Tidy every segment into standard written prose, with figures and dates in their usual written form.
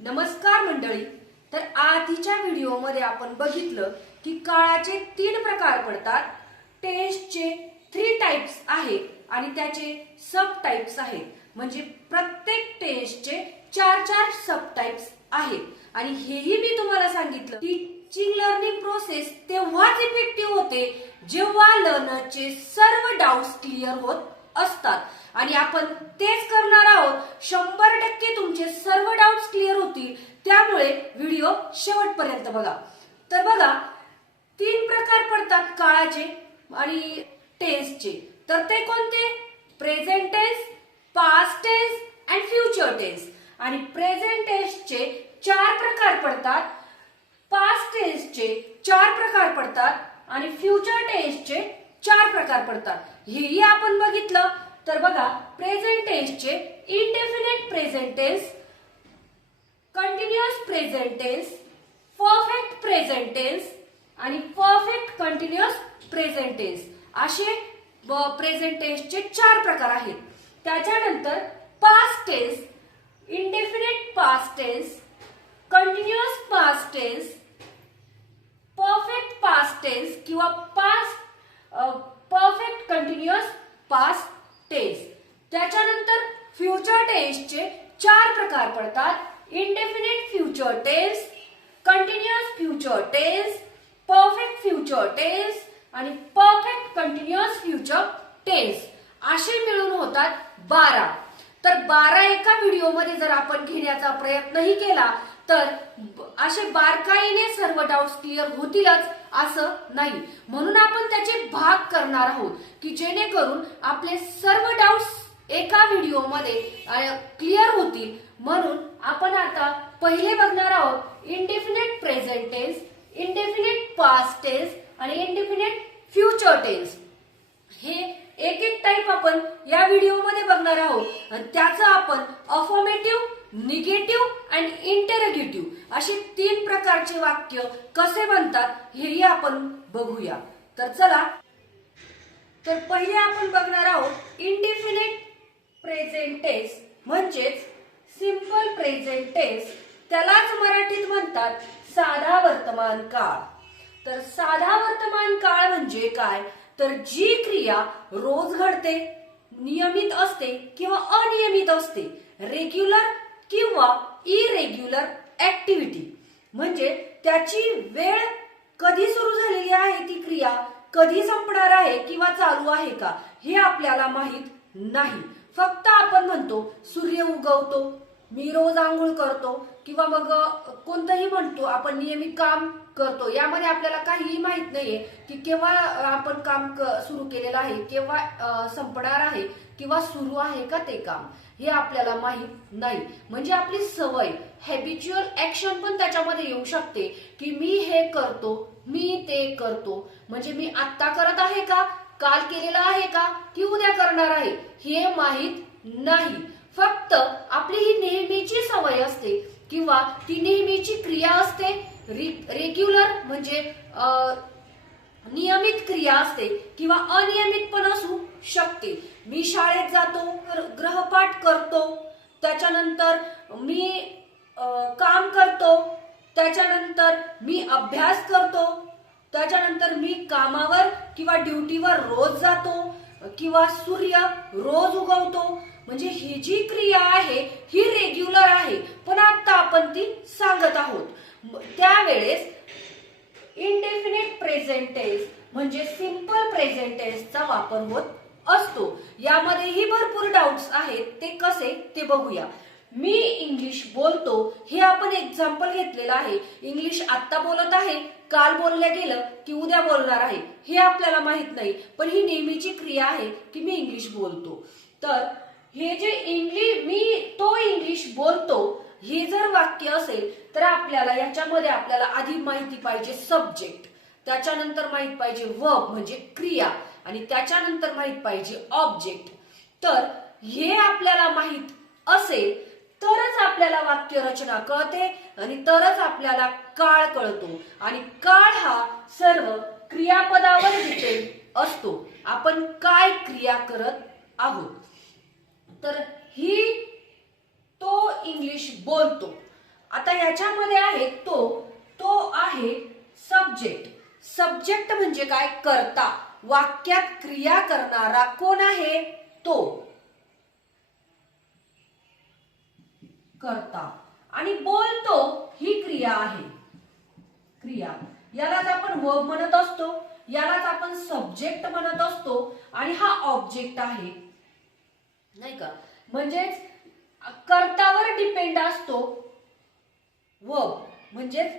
नमस्कार मंडळी. तर आधीच्या व्हिडिओमध्ये आपण बघितलं की काळाचे 3 प्रकार पडतात. टेन्सचे 3 टाइप्स आहेत आणि त्याचे सब टाइप्स आहेत. म्हणजे प्रत्येक टेन्सचे 4 सब टाइप्स आहेत. आणि हेही मी तुम्हाला सांगितलं टीचिंग लर्निंग प्रोसेस तेव्हाच इफेक्टिव्ह होते जेव्हा लर्नरचे सर्व डाउट्स क्लिअर होत असतात. आणि आपण तेच करणार आहोत. 100% तुमचे सर्व डाउट्स क्लिअर होतील. त्यामुळे व्हिडिओ शेवटपर्यंत बघा. तर बघा, 3 प्रकार पडतात काळाचे आणि टेन्सचे. तर ते कोणते? Present tense, past tense and future tense. आणि प्रेझेंट टेन्सचे 4 प्रकार पडतात, पास्ट टेन्सचे 4 प्रकार पडतात आणि फ्युचर टेन्सचे 4 प्रकार पडतात. हेही आपण बघितलं. तर बघा, प्रेझेंट टेन्सचे indefinite present tense, continuous present tense, perfect present tense आणि परफेक्ट कंटिन्युअस प्रेझेंट टेन्स असे प्रेझेंट टेन्सचे 4 प्रकार आहेत. त्याच्यानंतर past tense, indefinite past tense, continuous past tense, perfect past tense किंवा परफेक्ट कंटिन्युअस पास्ट टेन्स. त्याच्यानंतर फ्युचर टेन्सचे 4 प्रकार पडतात. Indefinite future tense, continuous future tense, perfect future tense आणि परफेक्ट कंटिन्युअस फ्युचर टेन्स असे मिळून होतात 12. तर 12 एका व्हिडिओमध्ये जर आपण घेण्याचा प्रयत्नही केला तर असे बारकाईने सर्व डाउट्स क्लिअर होतीलच असं नाही. म्हणून आपण त्याचे भाग करणार आहोत की जेणेकरून आपले सर्व डाउट्स एका व्हिडिओमध्ये क्लिअर होतील. म्हणून आपण आता पहिले बघणार आहोत indefinite present tense, indefinite past tense आणि इंडेफिनिट फ्युचर टेन्स. हे एक एक टाइप आपण या व्हिडिओमध्ये बघणार आहोत. आणि त्याचं आपण अफर्मेटिव्ह, निगेटिव्ह आणि इंटरोगेटिव्ह असे 3 प्रकारचे वाक्य कसे बनतात हेही आपण बघूया. तर चला, तर पहिले आपण बघणार आहोत इंडेफिनिट प्रेझेंट टेन्स म्हणजेच सिंपल प्रेझेंट टेन्स. त्यालाच मराठीत म्हणतात साधा वर्तमान काळ. तर साधा वर्तमान काळ म्हणजे काय? तर जी क्रिया रोज घडते, नियमित असते किंवा अनियमित असते, रेग्युलर किंवा इरेग्युलर ऍक्टिव्हिटी. म्हणजे त्याची वेळ कधी सुरू झालेली आहे, ती क्रिया कधी संपणार आहे किंवा चालू आहे का हे आपल्याला माहित नाही. फक्त आपण म्हणतो सूर्य उगवतो, मी रोज आंघोळ करतो किंवा मग कोणतंही म्हणतो आपण नियमित काम करतो. यामध्ये आपल्याला काहीही माहित नाहीये की केव्हा आपण काम सुरू केलेलं आहे, केव्हा संपणार आहे किंवा सुरू आहे का ते काम, हे आपल्याला माहित नाही. म्हणजे आपली सवय, हॅबिच्युअल ऍक्शन पण त्याच्यामध्ये येऊ शकते की मी हे करतो, मी ते करतो. म्हणजे मी आत्ता करत आहे का, काल केलेलं आहे का की उद्या करणार आहे हे माहित नाही. फक्त आपली ही नेहमीची सवय असते किंवा ती नेहमीची क्रिया असते. रेग्युलर म्हणजे नियमित क्रिया असते किंवा अनियमित पण असू शकते. मी शाळेत जातो, गृहपाठ करतो, त्याच्यानंतर मी काम करतो, त्याच्यानंतर मी अभ्यास करतो, त्याच्यानंतर मी कामावर किंवा ड्युटीवर रोज जातो किंवा सूर्य रोज उगवतो. म्हणजे ही जी क्रिया आहे ही रेग्युलर आहे, पण आता आपण ती सांगत आहोत. त्यावेळेस इंडेफिनिट प्रेझेंट टेन्स म्हणजे सिंपल प्रेझेंट टेन्सचा वापर होत असतो. यामध्येही भरपूर डाउट्स आहेत. ते कसे ते बघूया. मी इंग्लिश बोलतो हे आपण एक्झाम्पल घेतलेलं आहे. इंग्लिश आत्ता बोलत आहे, काल बोललं गेलं की उद्या बोलणार आहे हे आपल्याला माहित नाही, पण ही नेहमीची क्रिया आहे की मी इंग्लिश बोलतो. तर हे जे इंग्लिश बोलतो हे जर वाक्य असेल तर आपल्याला याच्यामध्ये आपल्याला आधी माहिती पाहिजे सब्जेक्ट, त्याच्यानंतर माहित पाहिजे वर्ब म्हणजे क्रिया आणि त्याच्यानंतर माहित पाहिजे ऑब्जेक्ट. तर हे आपल्याला माहित असेल तरच आपल्याला वाक्य रचना कळते आणि तरच आपल्याला काळ कळतो. आणि काळ हा सर्व क्रियापदावर डिपेंड असतो. आपण काय क्रिया करत आहोत. तर ही तो इंग्लिश बोलतो आता याच्यामध्ये आहे तो आहे सब्जेक्ट. सब्जेक्ट म्हणजे काय? कर्ता. वाक्यात क्रिया करणारा कोण आहे? तो कर्ता. आणि बोलतो ही क्रिया आहे. क्रिया यालाच आपण वर्ब म्हणत असतो, यालाच आपण सब्जेक्ट म्हणत असतो आणि हा ऑब्जेक्ट आहे, नाही का? म्हणजेच कर्तावर डिपेंड असतो वर्ब म्हणजेच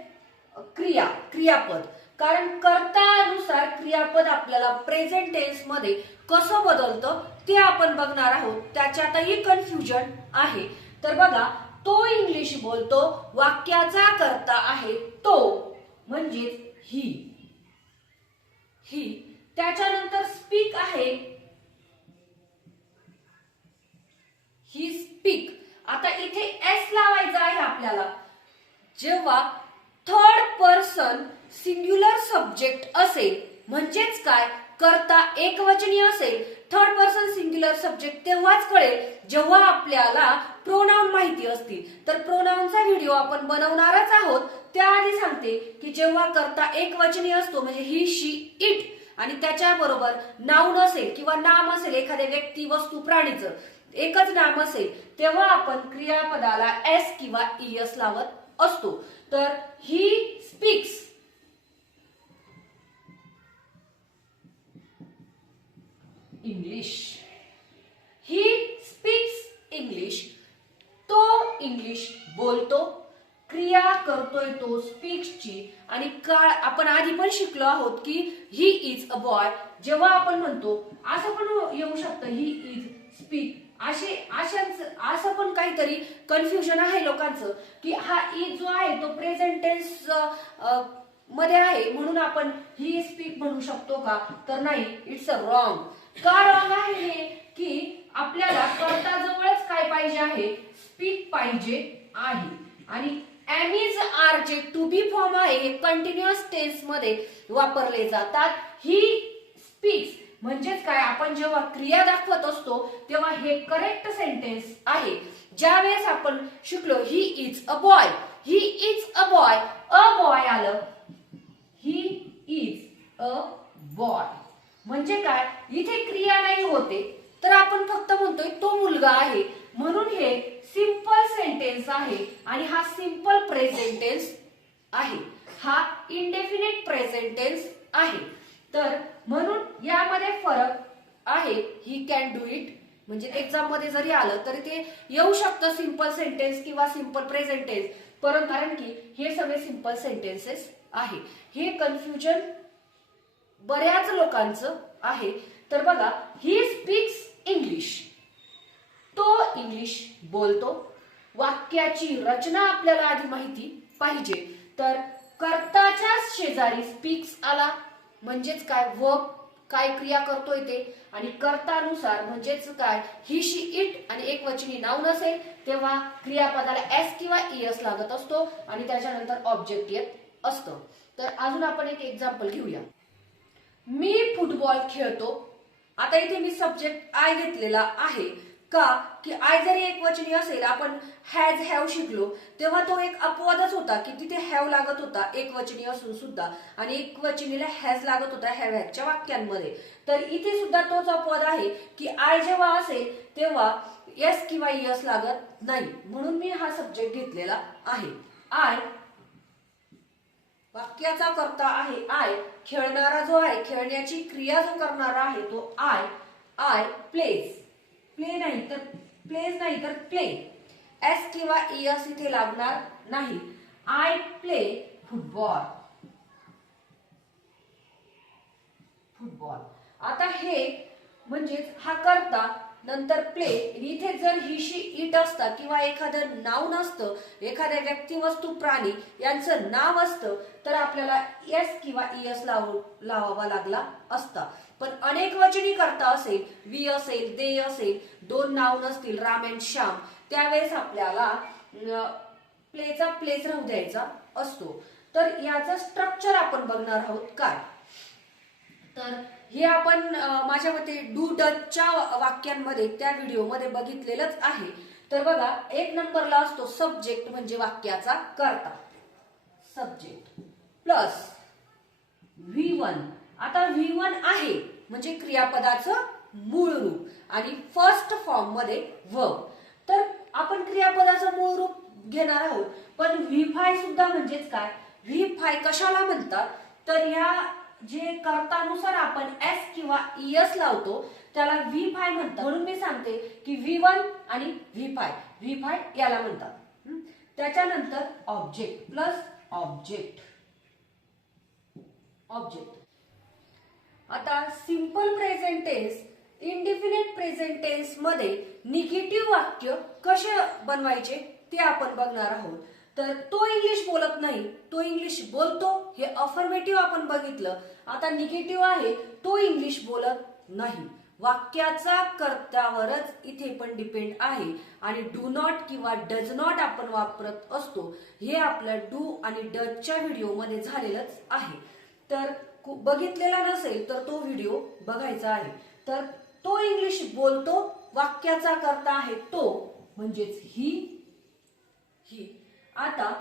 क्रियापद. कारण कर्तानुसार क्रियापद आपल्याला प्रेझेंट टेन्स मध्ये कसं बदलतं ते आपण बघणार आहोत. त्याच्यातही कन्फ्युजन आहे. तर बघा, तो इंग्लिश बोलतो, वाक्याचा कर्ता आहे तो म्हणजेच ही. त्याच्यानंतर स्पीक आहे, ही स्पीक. आता इथे एस लावायचा आहे आपल्याला. जेव्हा थर्ड पर्सन सिंग्युलर सब्जेक्ट असेल म्हणजेच काय? कर्ता एकवचनी असेल, थर्ड पर्सन सिंग्युलर सब्जेक्ट तेव्हाच कळेल जेव्हा आपल्याला प्रोनाउन माहिती असतील. तर प्रोनाउनचा व्हिडिओ आपण बनवणारच आहोत. त्याआधी सांगते की जेव्हा कर्ता एकवचनी असतो म्हणजे ही, शी, इट आणि त्याच्याबरोबर नाउन असेल किंवा नाम असेल, एखाद्या व्यक्ती, वस्तू, प्राणीचं एकच नाम असेल, तेव्हा आपण क्रियापदाला एस किंवा ईएस लावत असतो. तर he speaks English. He speaks English. तो इंग्लिश बोलतो. क्रिया करतोय तो स्पीक्सची. आणि आपण आधी पण शिकलो आहोत की ही इज अ बॉय. जेव्हा आपण म्हणतो असं पण येऊ शकतं, ही इज स्पीक. असं पण काहीतरी कन्फ्युजन आहे लोकांचं की हा इज जो आहे तो प्रेझेंट टेन्स मध्ये आहे म्हणून आपण ही स्पीक म्हणू शकतो का? तर नाही, इट्स अ रॉंग. का रॉंग आहे हे? की आपल्याला कर्ता जवळच काय पाहिजे आहे? स्पीक पाहिजे आहे. आणि एम इज, आर जे टू बी फॉर्म आहे हे कंटिन्युअस टेन्स मध्ये वापरले जातात. ही स्पीक्स म्हणजेच काय? आपण जेव्हा क्रिया दाखवत असतो तेव्हा हे करेक्ट सेंटेन्स आहे. ज्या वेळेस आपण शिकलो he is a boy, he is a boy, a boy आलं, ही इज अ बॉय म्हणजे काय? इथे क्रिया नाही होते तर आपण फक्त म्हणतोय तो मुलगा आहे. म्हणून हे सिंपल सेंटेन्स आहे आणि हा सिंपल प्रेझेंट टेन्स आहे, हा इंडेफिनिट प्रेझेंट टेन्स आहे. तर म्हणून यामध्ये फरक आहे. ही कॅन डू इट म्हणजे एक्झाम मध्ये जरी आलं तरी ते येऊ शकतं सिंपल सेंटेन्स किंवा सिंपल प्रेझेंट टेन्स, परंतु कारण की हे सगळे सिंपल सेंटेन्सेस आहे. हे कन्फ्युजन बऱ्याच लोकांचं आहे. तर बघा, ही स्पीक्स इंग्लिश. तो इंग्लिश बोलतो. वाक्याची रचना आपल्याला आधी माहिती पाहिजे. तर कर्ताच्या शेजारी स्पीक्स आला म्हणजेच काय? वर्ब, काय क्रिया करतोय ते. आणि कर्तानुसार म्हणजेच काय? ही, शी, इट आणि एकवचनी नाउन असेल तेव्हा क्रियापदाला एस किंवा ईएस लागत असतो आणि त्याच्यानंतर ऑब्जेक्ट येत असतं. तर अजून आपण एक एक्झाम्पल घेऊया. मी फुटबॉल खेळतो. आता इथे मी सब्जेक्ट आय घेतलेला आहे. का? की आय जरी एकवचनी असेल, आपण हॅज, हॅव शिकलो तेव्हा तो एक अपवादच होता की तिथे हॅव लागत होता एकवचनी असून सुद्धा आणि एकवचनीला हॅज लागत होता हॅव हॅजच्या वाक्यांमध्ये. तर इथे सुद्धा तोच अपवाद आहे की आय जेव्हा असेल तेव्हा एस किंवा ईएस लागत नाही. म्हणून मी हा सब्जेक्ट घेतलेला आहे. आय वाक्याचा कर्ता आहे आय. खेळणारा जो आहे, खेळण्याची क्रिया जो करणारा आहे तो आय. I pledge. प्लेज नाही तर प्ले. एस किंवा ईएस इथे लागणार नाही. I play football. आता हे म्हणजेच हा कर्ता नंतर प्ले. इथे जर ही, शी, इट असतं किंवा एखादं नाउन असतं, एखाद्या व्यक्ती, वस्तू, प्राणी यांचं नाव असतं तर आपल्याला एस किंवा ईएस लावावा लागला असता. पण अनेक वचनी कर्ता असेल, वी असेल, दे असेल, दोन नाउन असतील, राम अँड श्याम, त्यावेळेस आपल्याला प्लेचा प्लेस राहू द्यायचा असतो. तर याचं स्ट्रक्चर आपण बघणार आहोत काय? तर हे आपण माझ्या मते डू डजच्या वाक्यांमध्ये त्या व्हिडिओमध्ये बघितलेलंच आहे तर बघा, एक नंबरला असतो सब्जेक्ट म्हणजे वाक्याचा कर्ता, सब्जेक्ट प्लस V1. आता V1 आहे म्हणजे क्रियापदाचं मूळ रूप आणि फर्स्ट फॉर्म मध्ये वर्ब. तर आपण क्रियापदाचं मूळ रूप घेणार आहोत, पण V5 सुद्धा म्हणजेच काय, V5 कशाला म्हणतात, तर या जे कर्तानुसार आपण S किंवा ES लावतो त्याला V5 म्हणतात. म्हणून मी सांगते की V1 आणि V5 याला म्हणतात. त्याच्यानंतर ऑब्जेक्ट प्लस ऑब्जेक्ट. आता simple present tense, indefinite present tense मध्ये निगेटिव्ह वाक्य कसे बनवायचे ते आपण बघणार आहोत. तर तो इंग्लिश बोलत नाही, तो इंग्लिश बोलतो, हे अफर्मेटिव्ह आपण बघितलं. आता निगेटिव्ह आहे, तो इंग्लिश बोलत नाही. वाक्याचा कर्त्यावरच इथे पण डिपेंड आहे आणि डू नॉट किंवा डज नॉट आपण वापरत असतो. हे आपल्या डू आणि डजच्या व्हिडिओमध्ये झालेलंच आहे. तर बघितलेला नसेल तर तो व्हिडिओ बघायचा आहे. तर तो इंग्लिश बोलतो, वाक्याचा कर्ता आहे तो म्हणजेच ही. आता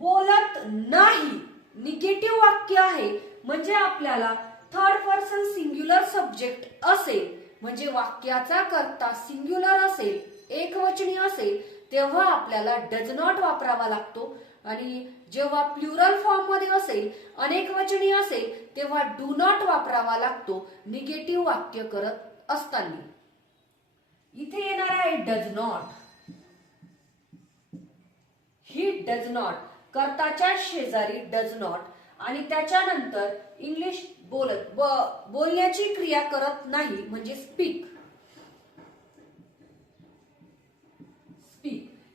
बोलत नाही निगेटिव्ह वाक्य आहे म्हणजे आपल्याला थर्ड पर्सन सिंग्युलर सब्जेक्ट असेल म्हणजे वाक्याचा कर्ता सिंग्युलर असेल, एकवचनी असेल, तेव्हा आपल्याला डज नॉट वापरावा लागतो. आणि जेव्हा प्लुरल फॉर्म मध्ये असेल, अनेकवचनी असेल, तेव्हा डू नॉट वापरावा लागतो निगेटिव्ह वाक्य करत असताना. इथे येणार आहे डज नॉट. ही डज नॉट कर्ताच्या शेजारी डज नॉट आणि त्याच्यानंतर इंग्लिश बोलण्याची क्रिया करत नाही म्हणजे स्पीक.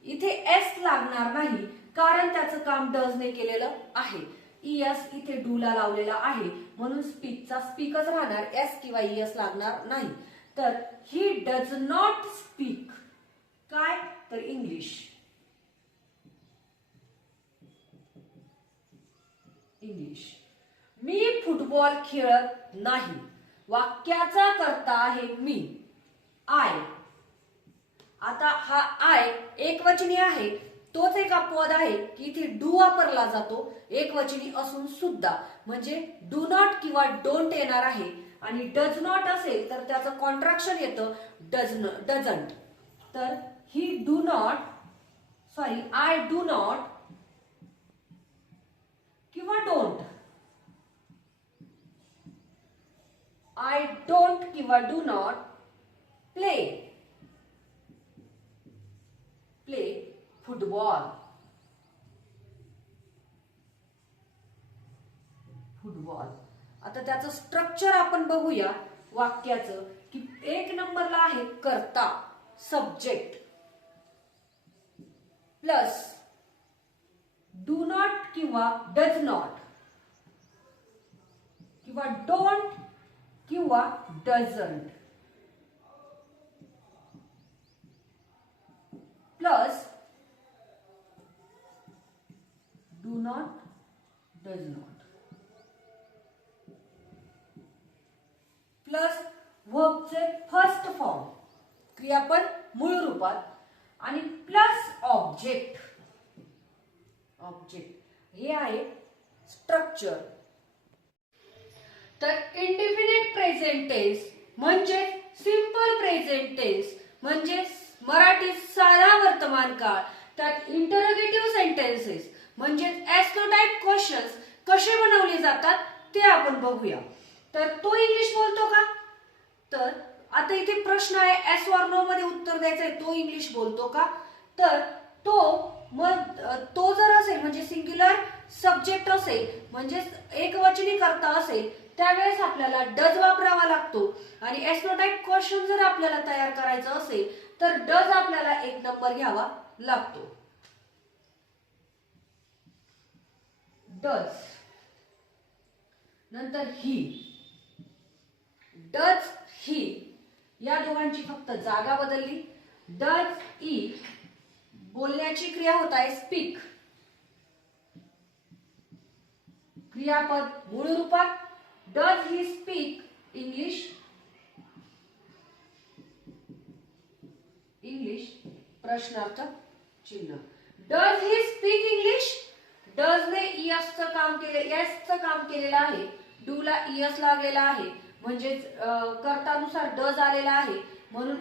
इथे एस लागणार नाही कारण त्याचं काम डज ने केलेलं आहे. ES इथे डू ला लावलेला आहे म्हणून स्पीकचा स्पीकच राहणार, एस किंवा ES लागणार नाही. तर ही डज नॉट स्पीक काय, तर इंग्लिश. मी फुटबॉल खेळत नाही. वाक्याचा कर्ता आहे मी, आय. आता हा आय एकवचनी आहे, तोच एक अपवाद आहे की इथे डू वापरला जातो एकवचनी असून सुद्धा, म्हणजे डू नॉट किंवा डोंट येणार आहे. आणि डज नॉट असेल तर त्याचं कॉन्ट्रॅक्शन येतं डझंट. तर ही do not, sorry I do not किंवा डोंट, आय डोंट किंवा डू नॉट प्ले फुटबॉल. आता त्याचं स्ट्रक्चर आपण बघूया वाक्याचं, की एक नंबरला आहे कर्ता सब्जेक्ट प्लस डू नॉट किंवा डज नॉट किंवा डोंट किंवा doesn't plus do not does not plus वर्बचे फर्स्ट फॉर्म क्रियापद मूळ रूपात आणि प्लस ऑब्जेक्ट. हे आहे स्ट्रक्चर. तर इंडिफिनिट प्रेझेंट टेन्स म्हणजे सिंपल प्रेझेंट टेन्स म्हणजे मराठीत साधा वर्तमान काळ, त्यात इंटरोगेटिव्ह सेंटेन्सेस म्हणजे एस्ट्रोटाइप क्वेश्चन्स कसे बनवले जातात ते आपण बघूया. तर तो इंग्लिश बोलतो का, तर आता इथे प्रश्न आहे एस ऑर नो मध्ये उत्तर द्यायचंय. तो इंग्लिश बोलतो का, तर तो जर असेल म्हणजे सिंग्युलर सब्जेक्ट असेल म्हणजे एकवचनी कर्ता असेल त्यावेळेस आपल्याला डज वापरावा लागतो. आणि एस्ट्रोटाइप क्वेश्चन जर आपल्याला तयार करायचं असेल तर डज आपल्याला एक नंबर घ्यावा लागतो. डज नंतर ही, डज ही, या दोघांची फक्त जागा बदलली. डज ई बोलण्याची क्रिया होत आहे स्पीक, क्रियापद मूळ रूपात. डज ही स्पीक इंग्लिश प्रश्नार्थक चिन्ह. Does he speak English? Does ने ईएसचं काम केलेलं आहे. डू ला ईएस लागलेला आहे म्हणजेच कर्तानुसार डज आलेला आहे म्हणून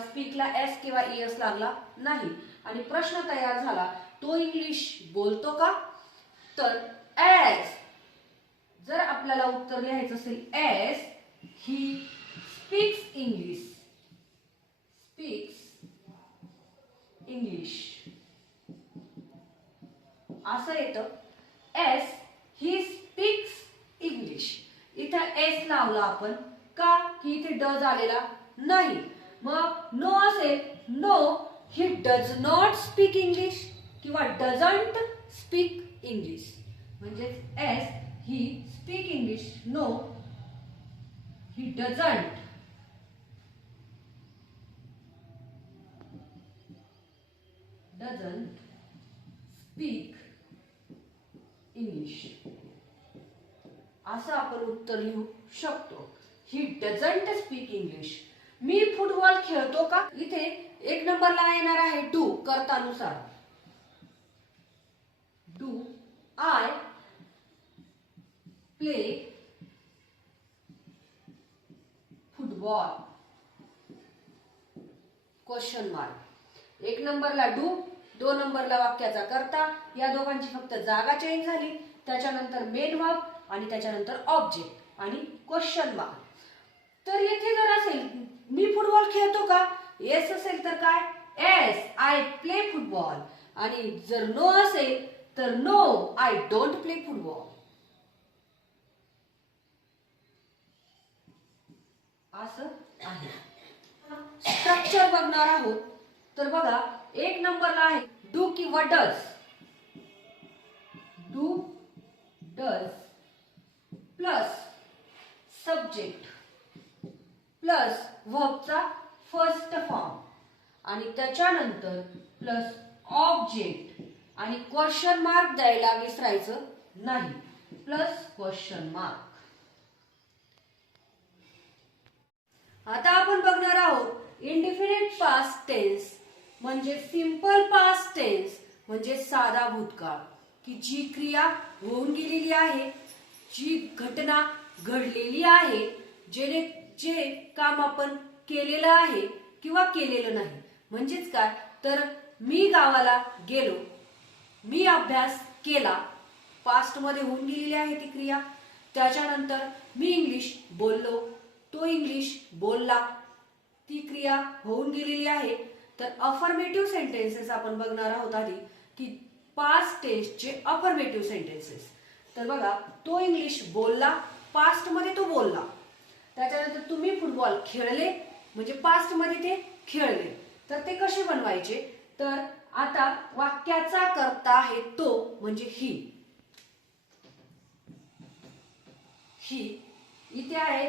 स्पीकला एस किंवा ईएस लागला नाही. आणि प्रश्न तयार झाला, तो इंग्लिश बोलतो का? तर एस, जर आपल्याला उत्तर लिहायचं असेल एस ही स्पीक्स इंग्लिश, असं येतं. S he speaks English. इथं एस लावला आपण का की इथे डज आलेला नाही. मग नो असेल, no he does not speak English किंवा डझंट स्पीक इंग्लिश. म्हणजे yes he speak English, no he doesn't speak English, असं आपण उत्तर लिहू शकतो. He doesn't speak English. मी फुटबॉल खेळतो का? इथे एक नंबरला येणार आहे डू, कर्तानुसार. Do I play football? Question mark. एक नंबरला डू, 2 नंबरला वाक्याचा कर्ता. या दोघांची फक्त जागा चेंज झाली. त्याच्यानंतर मेन वर्ब आणि त्याच्यानंतर ऑब्जेक्ट आणि क्वेश्चन मार्क. तर येथे जर असेल मी फुटबॉल खेळतो का, येस असेल तर काय येस आय प्ले फुटबॉल. आणि जर नो असेल तर no I don't play football. असं आहे. स्ट्रक्चर बघणार आहोत. तर बघा, एक नंबरला आहे डू किंवा does. Do does plus subject plus वर्बचा फर्स्ट फॉर्म आणि त्याच्यानंतर प्लस ऑब्जेक्ट आणि क्वेश्चन मार्क द्यायला विसरायचं नाही. Plus question mark. आता आपण बघणार आहोत इंडिफिनिट पास्ट टेन्स म्हणजे सिंपल पास्ट टेन्स म्हणजे साधा भूतकाळ, की जी क्रिया होऊन गेलेली आहे, जी घटना घडलेली आहे, जे काम आपण केलेलं आहे किंवा केलेलं नाही. म्हणजेच काय, तर मी गावाला गेलो, मी अभ्यास केला, पास्ट मध्ये होऊन गेलेली आहे ती क्रिया. त्याच्यानंतर मी इंग्लिश बोललो, तो इंग्लिश बोलला, ती क्रिया होऊन गेलेली आहे. तर अफर्मेटिव्ह सेंटेन्सेस आपण बघणार आहोत आधी, की पास्ट टेन्सचे अफर्मेटिव्ह सेंटेन्सेस. तर बघा, तो इंग्लिश बोलला, पास्ट मध्ये तो बोलला. त्याच्यानंतर तुम्ही फुटबॉल खेळले म्हणजे पास्ट मध्ये ते खेळले. तर ते कसे बनवायचे, तर आता वाक्याचा कर्ता आहे तो म्हणजे ही. इथे आहे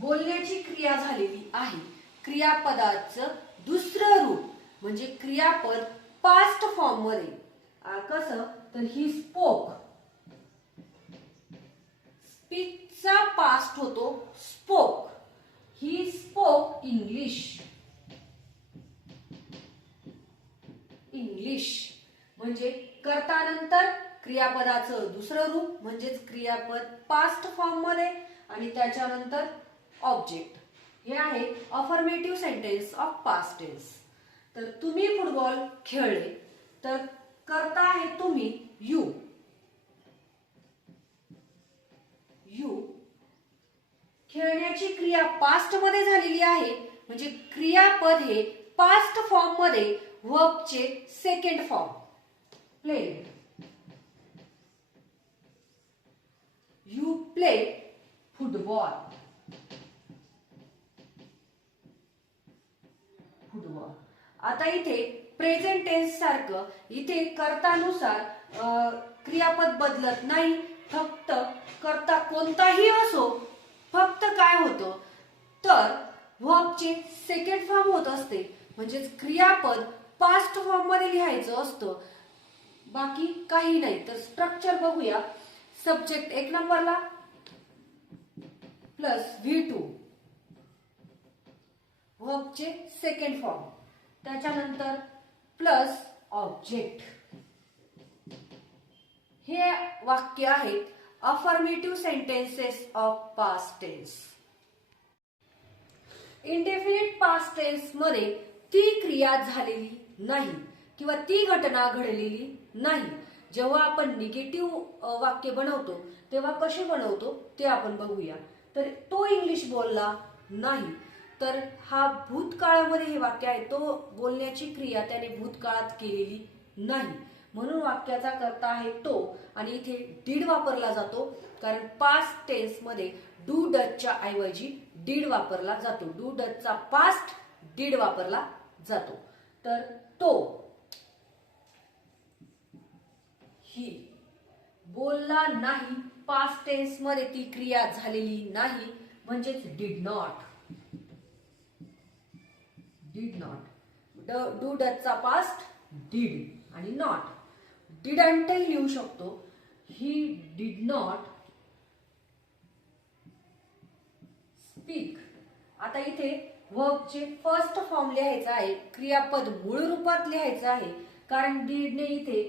बोलण्याची क्रिया झालेली आहे. क्रियापदाचं दुसरं रूप म्हणजे क्रियापद पास्ट फॉर्म मध्ये. कसं, तर ही स्पोक. स्पीकचा पास्ट होतो स्पोक. ही स्पोक इंग्लिश. म्हणजे कर्तानंतर क्रियापदाचं दुसरं रूप म्हणजेच क्रियापद पास्ट फॉर्म मध्ये आणि त्याच्यानंतर ऑब्जेक्ट. हे आहे affirmative sentence of past tense. तर तुम्ही फुटबॉल खेळले तर कर्ता आहे तुम्ही, यू. खेळण्याची क्रिया पास्ट मध्ये झालेली आहे म्हणजे क्रियापद हे पास्ट फॉर्म मध्ये वर्बचे second form. Play. You play football. आता इथे प्रेझेंट टेन्स सारखं इथे कर्तानुसार क्रियापद बदलत नाही. फक्त कर्ता कोणताही असो, फक्त काय होतं तर वर्बचे सेकंड फॉर्म होत असते. म्हणजेच क्रियापद पास्ट फॉर्म मध्ये लिहायचं असतं, बाकी काही नाही. तर स्ट्रक्चर बघूया. सब्जेक्ट एक नंबरला प्लस V2 वर्बचे सेकंड फॉर्म. त्याच्यानंतर प्लस ऑब्जेक्ट. हे वाक्य आहेत affirmative sentences of past tense. Indefinite past tense मध्ये ती क्रिया झालेली नाही किंवा ती घटना घडलेली नाही. जेव्हा आपण निगेटिव्ह वाक्य बनवतो तेव्हा कसे बनवतो ते आपण बघूया. तर तो इंग्लिश बोलला नाही, तर हा भूतकाळामध्ये हे वाक्य आहे, तो बोलण्याची क्रिया त्याने भूतकाळात केलेली नाही, म्हणून वाक्याचा कर्ता आहे तो. आणि इथे डीड वापरला जातो कारण पास्ट टेन्स मध्ये डू डचच्या ऐवजी डीड वापरला जातो. डू डचचा पास्ट डीड वापरला जातो. तर तो, ही बोलला नाही, पास्ट टेन्स मध्ये ती क्रिया झालेली नाही म्हणजेच did not. Did not. Do डचचा पास्ट डिड आणि नॉट. डिडंटही लिहू शकतो. He did not speak. आता इथे वर्बचे फर्स्ट फॉर्म लिहायचा आहे, क्रियापद मूळ रूपात लिहायचं आहे कारण डीडने इथे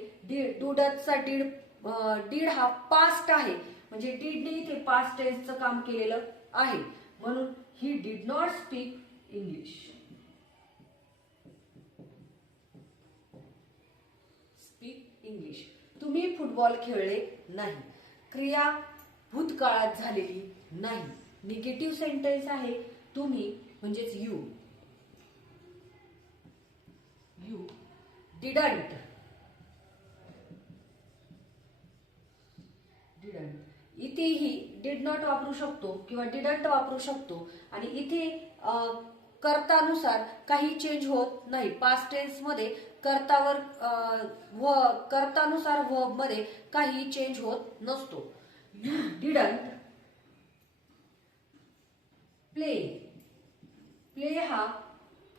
डू डचचा डीड हा पास्ट आहे म्हणजे डीडने इथे पास्ट टेन्सचं काम केलेलं आहे, म्हणून ही did not speak English. Speak English. तुम्ही फुटबॉल खेळले नाही, क्रिया भूतकाळात झालेली नाही. निगेटिव्ह सेंटेन्स आहे तुम्ही म्हणजेच यू. You didn't. डिडंट. इथेही डिड नॉट वापरू शकतो किंवा डिडंट वापरू शकतो आणि इथे कर्तानुसार काही चेंज होत नाही. पास्ट टेन्स मध्ये कर्तावर कर्तानुसार वर्ब मध्ये काही चेंज होत नसतो. You didn't play. प्ले हा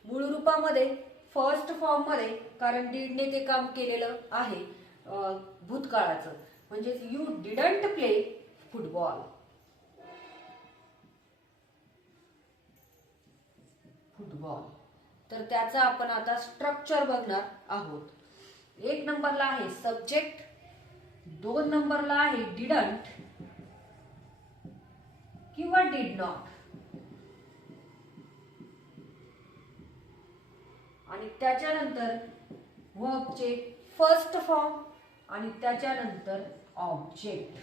मूळ रूपामध्ये फर्स्ट फॉर्म मध्ये कारण डीडने ते काम केलेलं आहे भूतकाळाचं म्हणजेच you didn't play football. Football. तर त्याचा आपण आता स्ट्रक्चर बघणार आहोत. 1 नंबरला आहे सब्जेक्ट, 2 नंबरला आहे डिडंट किंवा डिड नॉट आणि त्याच्यानंतर वर्बचे फर्स्ट फॉर्म आणि त्याच्यानंतर ऑब्जेक्ट.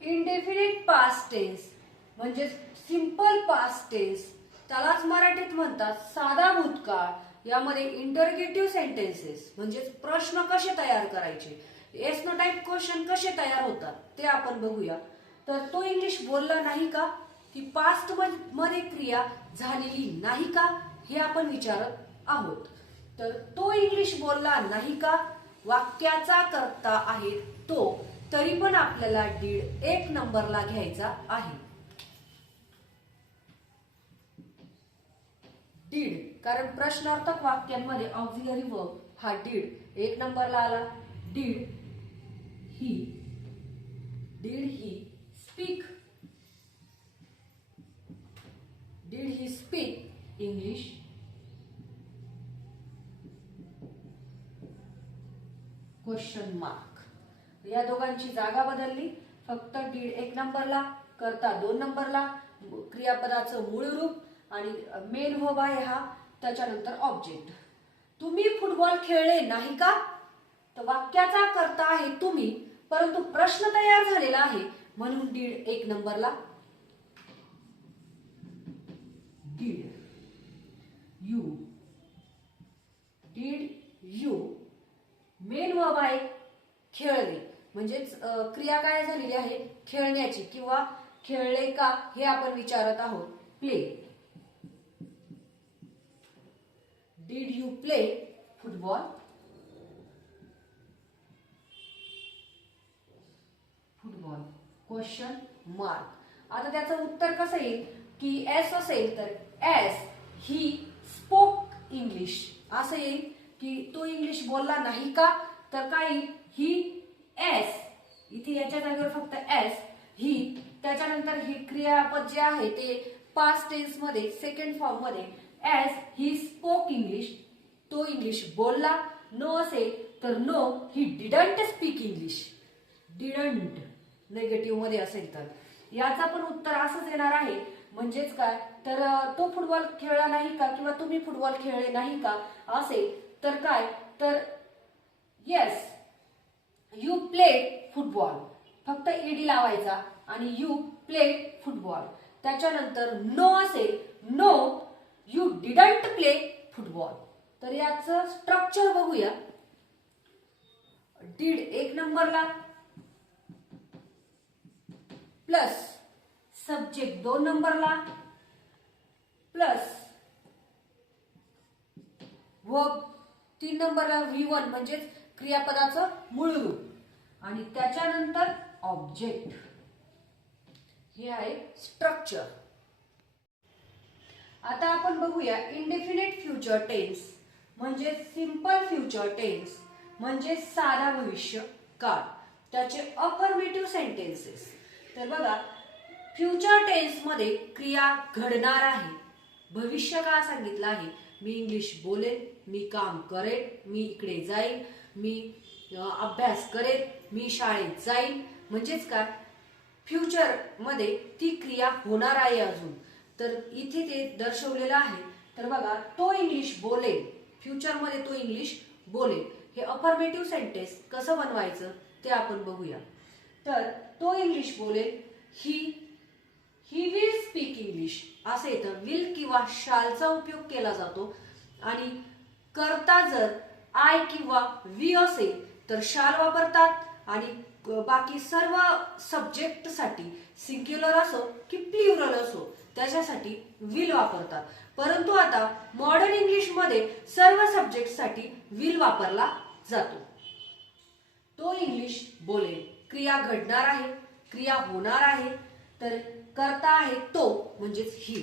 इंडेफिनिट पास्ट टेन्स म्हणजे सिंपल पास्ट टेन्स, त्यालाच मराठीत म्हणतात साधा भूतकाळ. यामध्ये इंटरोगेटिव्ह सेंटेन्सेस म्हणजेच प्रश्न कसे तयार करायचे, येस नो टाइप क्वेश्चन कसे तयार होतात ते आपण बघूया. तर तो इंग्लिश बोलला नाही का, ती पास्ट मध्ये क्रिया झालेली नाही का हे आपण विचारत आहोत. तर तो इंग्लिश बोलला नाही का, वाक्याचा कर्ता आहे तो, तरी पण आपल्याला डीड 1 नंबरला घ्यायचा आहे. डीड कारण प्रश्नार्थक वाक्यांमध्ये ऑक्झिलरी वर्ब हा डीड 1 नंबरला आला. Did he speak. Did he speak English. Question mark. या दोघांची जागा बदलली, फक्त डीड 1 नंबरला, कर्ता 2 नंबरला, क्रियापदाचं मूळ रूप आणि मेन वर्ब आहे हा, त्याच्यानंतर ऑब्जेक्ट. तुम्ही फुटबॉल खेळले नाही का, तर वाक्याचा कर्ता आहे तुम्ही, परंतु प्रश्न तयार झालेला आहे म्हणून डीड 1 नंबरला. Did you. Did you main verb आहे खेळले म्हणजेच क्रिया काय झालेली आहे खेळण्याची किंवा खेळले का हे आपण विचारत आहोत. Play. Did you play football. Football. Question mark. आता त्याचं उत्तर कसं येईल की एस असेल तर एस ही स्पोक इंग्लिश असं येईल की तो इंग्लिश बोलला नाही का, तर काही ही एस इथे याच्या जागेवर फक्त एस ही, त्याच्यानंतर ही क्रियापद जे आहे ते पास्ट टेन्स मध्ये सेकंड फॉर्म मध्ये एस ही स्पोक इंग्लिश तो इंग्लिश बोलला. नो असेल तर no he didn't speak English. Didn't negative मध्ये असेल तर याचा पण उत्तर असंच येणार आहे. म्हणजेच काय तर तो फुटबॉल खेळला नाही का किंवा तुम्ही फुटबॉल खेळले नाही का असेल तर काय तर येस यू प्लेड फुटबॉल. फक्त ईडी लावायचा आणि यू प्लेड फुटबॉल. त्याच्यानंतर नो असेल no you didn't play football. तर याचं स्ट्रक्चर बघूया. डिड 1 नंबरला प्लस सब्जेक्ट 2 नंबरला प्लस वर्ब 3 नंबरला V1 म्हणजेच क्रियापदाचं मूळ रूप आणि त्याच्यानंतर ऑब्जेक्ट. हे आहे स्ट्रक्चर. आता आपण बघूया इंडेफिनिट फ्युचर टेन्स म्हणजे सिंपल फ्युचर टेन्स म्हणजे साधा भविष्य काळ. त्याचे अफर्मेटिव्ह सेंटेन्सेस. तर बघा फ्युचर टेन्स मध्ये क्रिया घडणार आहे. भविष्य काळ सांगितलं आहे. मी इंग्लिश बोलेन, मी काम करेन, मी इकडे जाईन, मी अभ्यास करेन, मी शाळेत जाईन. म्हणजेच काय फ्युचर मध्ये ती क्रिया होणार आहे अजून. तर इथे ते दर्शवलेलं आहे. तर बघा तो इंग्लिश बोलेल. फ्युचर मध्ये तो इंग्लिश बोलेल. हे अफर्मेटिव्ह सेंटेन्स कसं बनवायचं ते आपण बघूया. तर तो इंग्लिश बोलेल. ही विल स्पीक इंग्लिश असे येतं. विल किंवा शालचा उपयोग केला जातो आणि करता जर आय किंवा वी असेल तर शाल वापरतात आणि बाकी सर्व सब्जेक्ट साठी सिंग्युलर असो की प्लुरल असो त्याच्यासाठी विल वापरतात. परंतु आता मॉडर्न इंग्लिश मध्ये सर्व सब्जेक्ट साठी विल वापरला जातो. तो इंग्लिश बोलेल. क्रिया घडणार आहे, क्रिया होणार आहे. तर करता आहे तो म्हणजेच ही.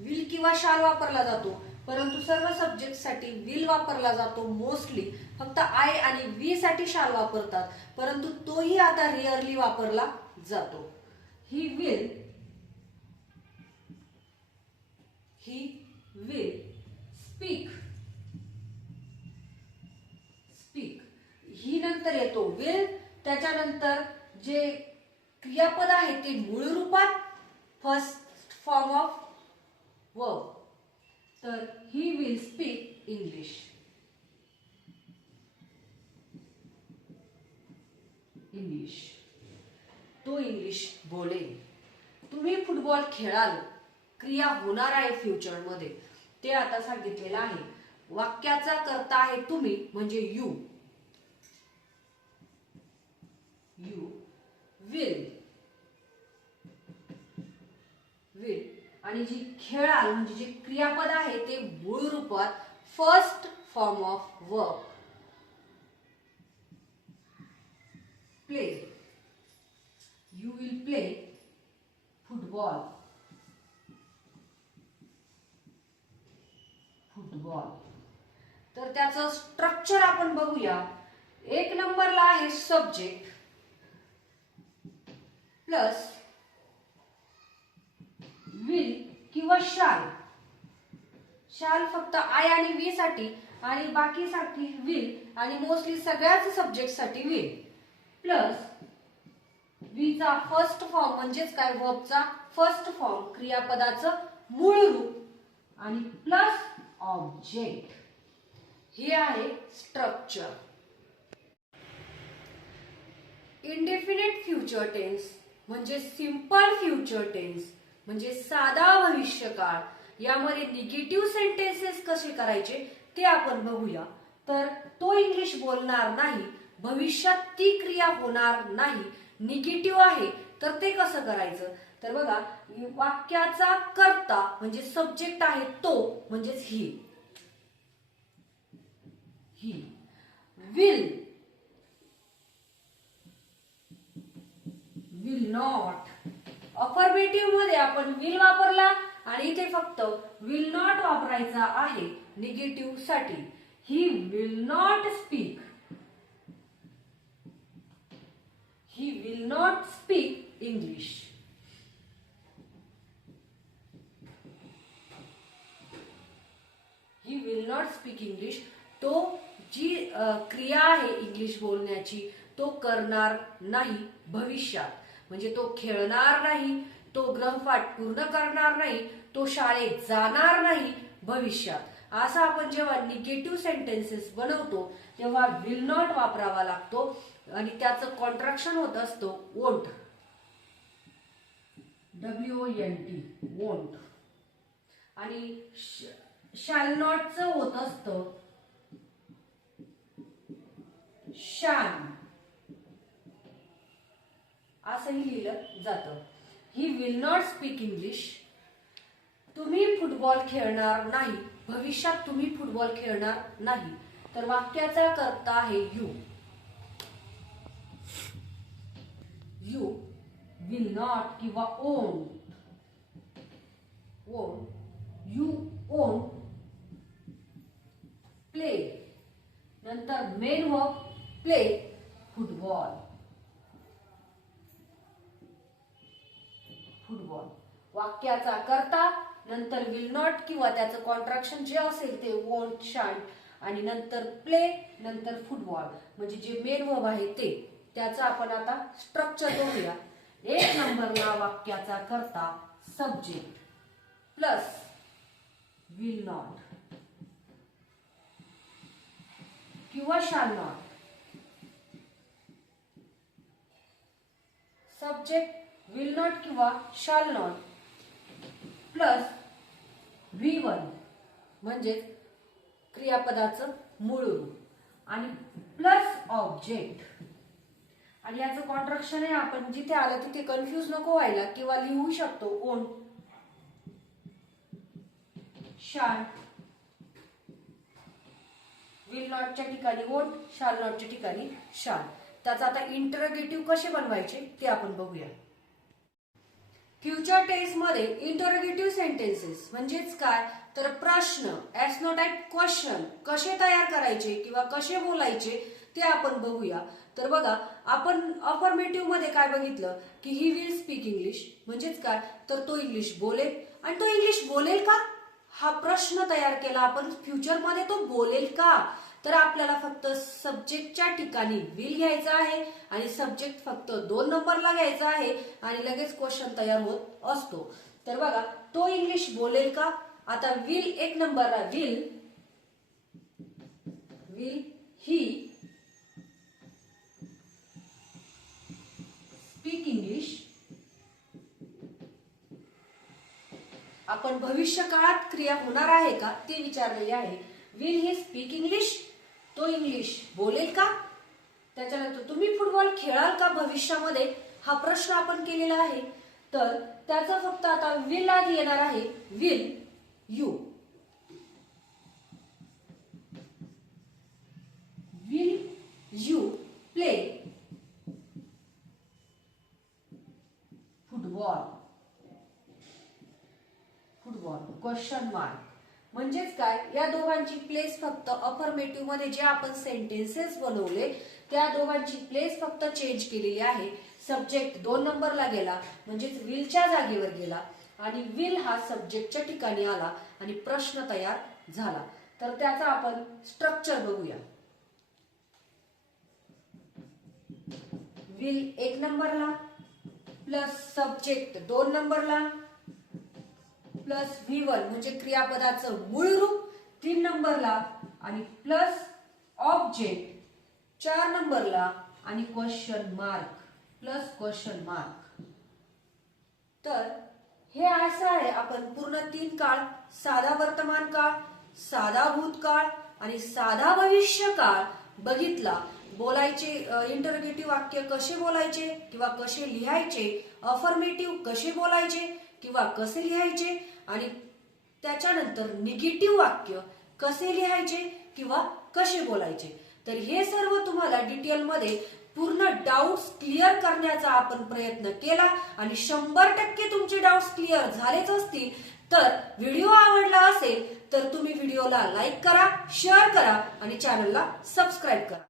विल किंवा शाल वापरला जातो परंतु सर्व सब्जेक्ट साठी विल वापरला जातो मोस्टली. फक्त आय आणि वी साठी शाल वापरतात परंतु तोही आता रेअरली वापरला जातो. He will speak. ही नंतर येतो विल. त्याच्यानंतर जे क्रियापद आहे ते मूळ रूपात फर्स्ट फॉर्म ऑफ वर्ब. तर ही विल स्पीक इंग्लिश. तो इंग्लिश बोलेल. तुम्ही फुटबॉल खेळाल. क्रिया होणार आहे फ्युचर मध्ये ते आता सांगितलेलं आहे. वाक्याचा कर्ता आहे तुम्ही म्हणजे यू. विल आणि जी खेळाल म्हणजे जे क्रियापद आहे ते मूळ रूपात first form of verb play. You will play football. तर त्याचं स्ट्रक्चर आपण बघूया. 1 नंबरला आहे सब्जेक्ट प्लस विल किंवा शाल. शाल फक्त आय आणि वी साठी आणि बाकी साठी विल आणि मोस्टली सगळ्याच सब्जेक्ट साठी विल प्लस वी चा फर्स्ट फॉर्म म्हणजेच काय वर्बचा फर्स्ट फॉर्म क्रियापदाचं मूळ रूप आणि प्लस ऑब्जेक्ट. हे आहे स्ट्रक्चर. इंडेफिनिट फ्युचर टेन्स म्हणजे सिंपल फ्युचर टेन्स म्हणजे साधा भविष्यकाळ. यामध्ये निगेटिव्ह सेंटेन्सेस कसे करायचे ते आपण बघूया. तर तो इंग्लिश बोलणार नाही. भविष्यात ती क्रिया होणार नाही. निगेटिव्ह आहे तर ते कसं करायचं तर बघा वाक्याचा कर्ता म्हणजे सब्जेक्ट आहे तो म्हणजेच ही. Will not. अफर्मेटिव्ह मध्ये आपण विल वापरला आणि इथे फक्त विल नॉट वापरायचा आहे निगेटिव्ह साठी. He will not speak. He will not speak English. He will not speak English, तो जी क्रिया आहे इंग्लिश बोलण्याची तो करणार नाही भविष्यात. म्हणजे तो खेळणार नाही, तो गृहपाठ पूर्ण करणार नाही, तो शाळेत जाणार नाही भविष्यात. असं आपण जेव्हा निगेटिव्ह सेंटेन्सेस बनवतो तेव्हा विल नॉट वापरावा लागतो आणि त्याचं कॉन्ट्रॅक्शन होत असतो वोंट, WONT, वोंट. आणि शॅल नॉटचं होत असतं शॅन, असंही लिहिलं जातं. He will not speak English, तुम्ही फुटबॉल खेळणार नाही भविष्यात, तुम्ही फुटबॉल खेळणार नाही. तर वाक्याचा कर्ता आहे यू. यू विल नॉट किंवा ओन, यू ओन प्ले, नंतर main verb play football, football. वाक्याचा कर्ता, नंतर विल नॉट किंवा त्याचं कॉन्ट्रॅक्शन जे असेल ते वोंट, शॅल, आणि नंतर प्ले, नंतर फुटबॉल. म्हणजे जे मेन वर्ब आहे ते. त्याचं आपण आता स्ट्रक्चर बघूया. 1 नंबरला वाक्याचा कर्ता सब्जेक्ट प्लस विल नॉट किंवा shall not. Subject will not किंवा शॅल नॉट प्लस V1 म्हणजे क्रियापदाचं मूळ रूप आणि प्लस ऑब्जेक्ट. आणि याचं कॉन्ट्रॅक्शन आहे, आपण जिथे आलं तिथे कन्फ्यूज नको व्हायला किंवा लिहू शकतो ओन, शॅल, विल नॉटच्या ठिकाणी वोंट, शॅल नॉटच्या ठिकाणी शॅल. त्याचा आता इंटरोगेटिव्ह कसे बनवायचे ते आपण बघूया. फ्युचर टेन्स मध्ये इंटरोगेटिव्ह सेंटेन्सेस म्हणजेच काय तर प्रश्न, एस नो टाइप क्वेश्चन कसे तयार करायचे किंवा कसे बोलायचे ते आपण बघूया. तर बघा, आपण अफर्मेटिव्ह मध्ये काय बघितलं की ही विल स्पीक इंग्लिश म्हणजेच काय तर तो इंग्लिश बोलेल. आणि तो इंग्लिश बोलेल का हा प्रश्न तयार केला आपण. फ्युचर मध्ये तो बोलेल का, तर आपल्याला फक्त सब्जेक्टच्या ठिकाणी विल घ्यायचा आहे आणि सब्जेक्ट फक्त 2 नंबरला घ्यायचा आहे आणि लगेच क्वेश्चन तयार होत असतो. तर बघा, तो इंग्लिश बोलेल का. आता विल 1 नंबरला विल ही स्पीक इंग्लिश. आपण भविष्य काळात क्रिया होणार आहे का ते विचारलेले आहे. विल ही स्पीक इंग्लिश, तो इंग्लिश बोलेल का. त्याच्यानंतर तुम्ही फुटबॉल खेळाल का भविष्यामध्ये हा प्रश्न आपण केलेला आहे. तर त्याचा फक्त आता विल आधी येणार आहे. Will you play football question mark. म्हणजेच काय, या दोघांची प्लेस फक्त अफर्मेटिव्ह मध्ये जे आपण सेंटेन्सेस बनवले त्या दोघांची प्लेस फक्त चेंज केलेली आहे. सब्जेक्ट 2 नंबरला गेला म्हणजेच विलच्या जागेवर गेला आणि विल हा सब्जेक्टच्या ठिकाणी आला आणि प्रश्न तयार झाला. तर त्याचा आपण स्ट्रक्चर बघूया. विल 1 नंबरला प्लस सब्जेक्ट 2 नंबरला प्लस V1 म्हणजे क्रियापदाचं मूळ रूप 3 नंबरला आणि प्लस ऑब्जेक्ट 4 नंबरला आणि question mark plus question mark. तर हे असं आहे, आपण पूर्ण 3 काळ, साधा वर्तमान काळ, साधा भूतकाळ आणि साधा भविष्य काळ बघितला. बोलायचे इंटरोगेटिव्ह वाक्य कसे बोलायचे किंवा कसे लिहायचे, अफर्मेटिव्ह कसे बोलायचे किंवा कसे लिहायचे आणि त्याच्यानंतर निगेटिव्ह वाक्य कसे लिहायचे किंवा कसे बोलायचे. तर हे सर्व तुम्हाला डिटेलमध्ये पूर्ण डाऊट्स क्लिअर करण्याचा आपण प्रयत्न केला आणि 100% तुमचे डाऊट्स क्लिअर झालेच असतील. तर व्हिडिओ आवडला असेल तर तुम्ही व्हिडिओला लाईक करा, शेअर करा आणि चॅनलला सबस्क्राईब करा.